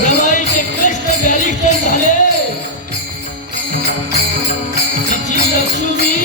रमाईचे Krishna barrister झाले तिची लक्ष्मी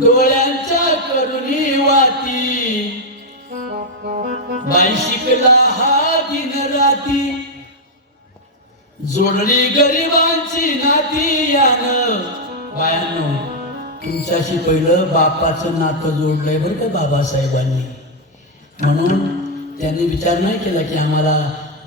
डोळ्यांच्या करुणी वाती बाई शिकला हा दिन राती जोडली गरिबांची नाती यानं बायानो तुमच्याशी पहिलं बापाचं नातं जोडलंय बरं का बाबासाहेबांनी म्हणून त्यांनी विचार नाही केला की आम्हाला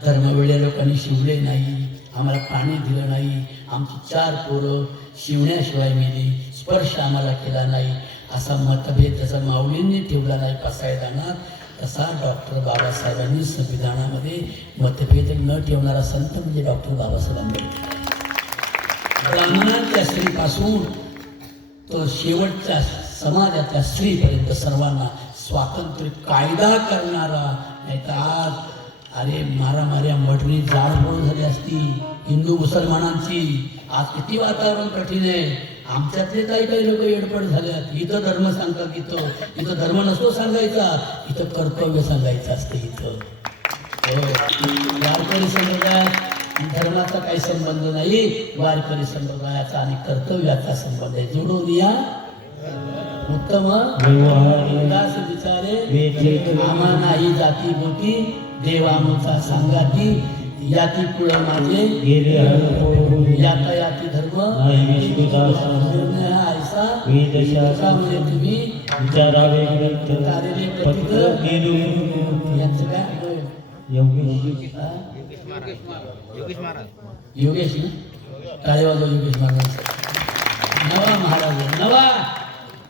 धर्मवेड्या लोकांनी शिवले नाही आम्हाला पाणी दिलं नाही आमची 4 पोरं शिवण्याशिवाय मेली स्पर्श आम्हाला केला नाही असा मतभेद जसा माऊलींनी ठेवला नाही संविधानात तसा डॉक्टर बाबासाहेबांनी संविधानामध्ये मतभेद न ठेवणारा संत म्हणजे डॉक्टर बाबासाहेब आंबेडकर ब्राह्मणाच्या स्त्रीपासून तो शेवटच्या समाजाच्या स्त्रीपर्यंत सर्वांना स्वातंत्र्य कायदा करणारा नाही तर आज अरे मारामाऱ्या मटणी जाळपोळ झाली असती हिंदू मुसलमानांची आज किती वातावरण कठीण आहे आमच्यातले काही लोक एडपड झाल्यात इथं धर्म सांगतात इथं धर्म नसतो सांगायचा इथं कर्तव्य सांगायचं असतं इथं वारकरी संप्रदायात धर्माचा काही संबंध नाही वारकरी संप्रदायाचा आणि कर्तव्याचा संबंध आहे जोडून या उत्तम विलास विचारे आम्हा नाही जाती बोटी देवामुचा सांगाती याती कुळ माझे याता याती धर्म ऐसा तुम्ही विचारावे यांचं काय योगेश ना टाळेवाला योगेश महाराज नवा महाराज नवा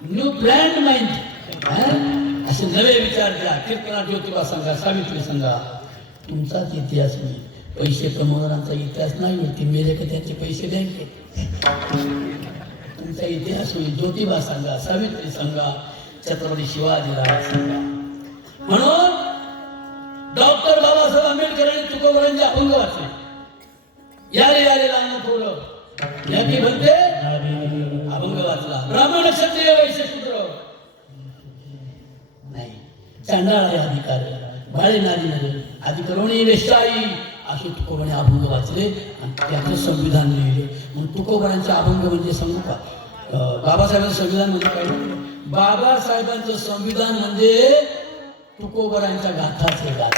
न्यू ब्रँड माइंड असे नवे विचार द्या कीर्तना ज्योतिबा सांगा सावित्री सांगा तुमचाच इतिहास नाही पैसे कमवणाऱ्यांचा इतिहास नाही होती मेले का त्यांचे पैसे बँकेत तुमचा इतिहास होईल ज्योतिबा सांगा सावित्री सांगा छत्रपती शिवाजीराज सांगा म्हणून डॉक्टर बाबासाहेब आंबेडकरांनी तुकोबरांचे अभंग वाचले यारे यारे लहान पोरं याची म्हणते अभंग वाचला ब्राह्मण क्षत्रिय वैश्य शूद्र नाही चांडाळ अधिकार बाळे नारी नगर अधिकरणी वेश्याई असे तुकोबरांनी अभंग वाचले आणि त्याचं संविधान लिहिले म्हणून तुकोबरांचे अभंग म्हणजे सांगू का बाबासाहेबांचं संविधान म्हणजे काय बाबासाहेबांचं संविधान म्हणजे तुकोबरांच्या गाथाचे गाथा